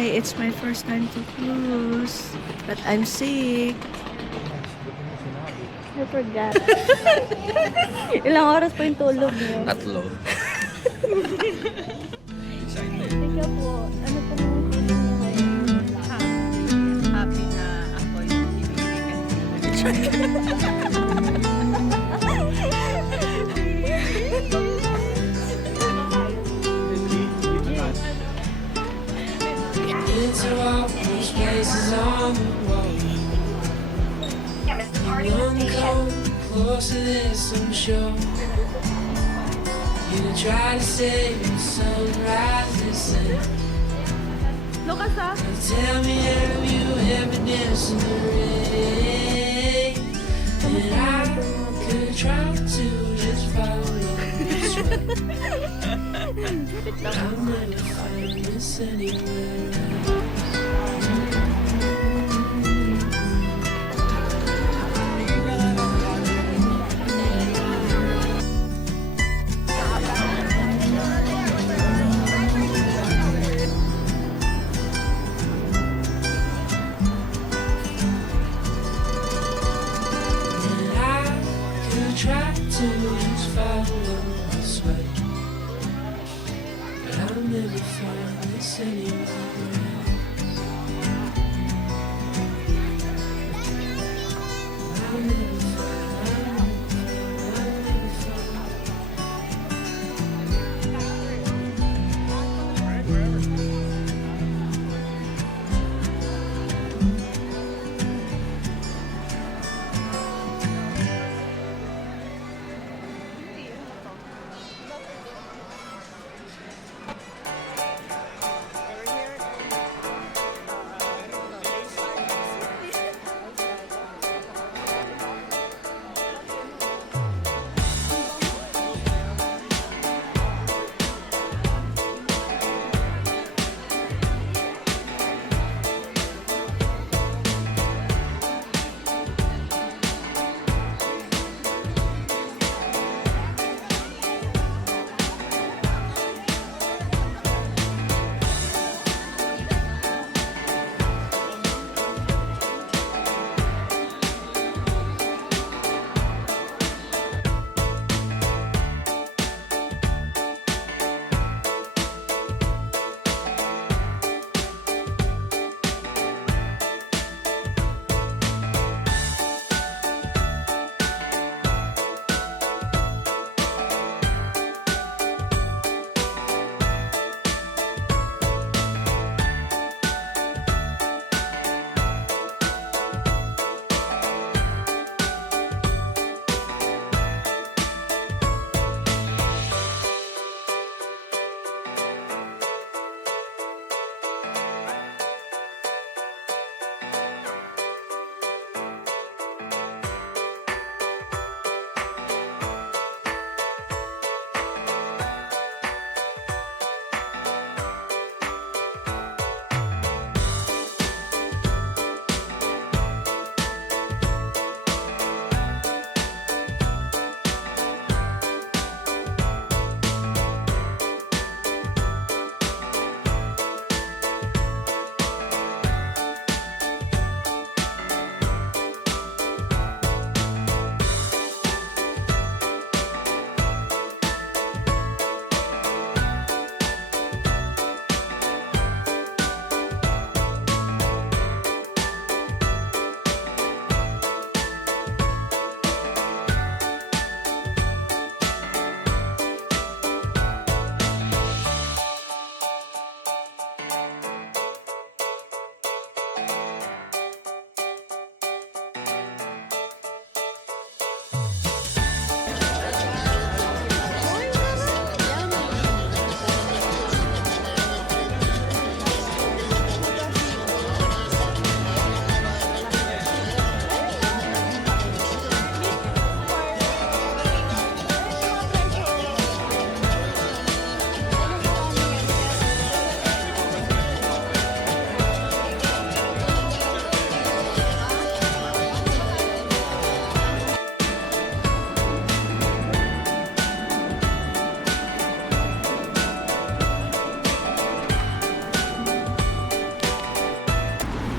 Hi, it's my first time to cruise, but I'm sick. I forgot. Ilang oras pa yung tulog niyo? Tatlo. Ikaw po, ano pong cruise niyo ngayon? Happy na ako yung Into all these places on the wall. One come closer this, I'm sure. You try to save the sunrises and Lucas ah? tell me, have you ever danced in the rain? And I could try to just follow this way, but I'll never find this anywhere. Try to just follow this way, but I'll never find this anywhere. I'll never find.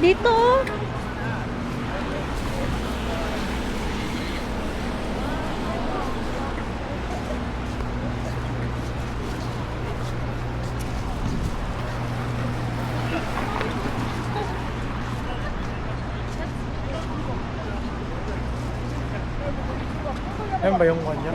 Dito. Ayan ba yung kanya?